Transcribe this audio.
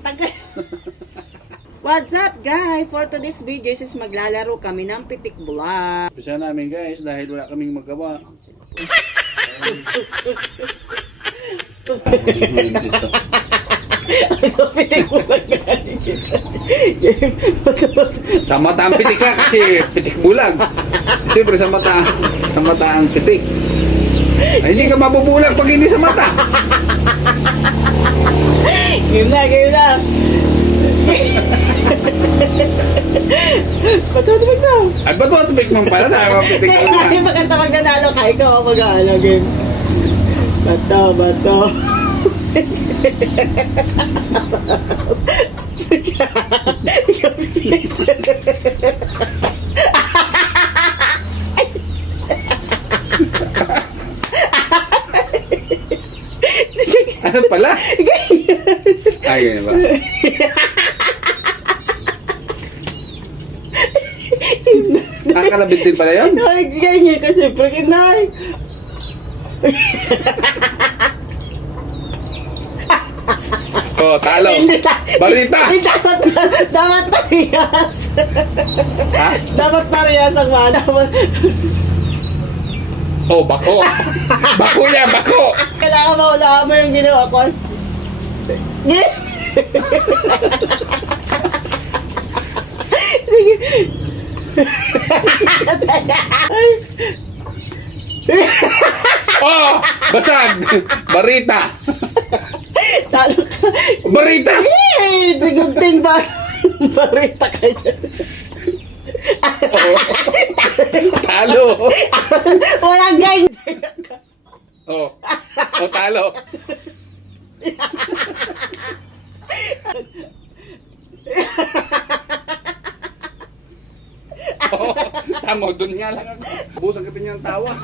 Tagal. What's up guys? For today's video is maglalaro kami ng pitik bulag. Bisa namin guys dahil wala kaming magawa. Pitik bulag. Sa mata ang pitik ka kasi pitik bulag. Siyempre sa mata ang pitik. Ay, hindi ka mabubulag pag hindi sa mata. Game na. Bato na. Ay, ba't ito pikmang pala sa mga pitik Kaya bulag? nga yung maganda magdanalo ka, ikaw ang mag-aalo game. Bato. Ano pala? Ay, ganyan ba? Nakakalabit din pala yun? Ay, ganyan ka siyempre, kinay. Oh, talo. Barita! Hindi, dapat parehas. Ha? Dapat parehas ang mana. Oh, bako. Bako yan, bako. Kailangan maulaan mo yung ginawa ko. Oh, basag. Barita. Talo ka. Barita. Gunting ba? Barita ka dyan. Oh, talo. Walang ganyan. Oh, oh, talo. Oh, tamo, dun nga lang ako. Busan ka din yung tawa.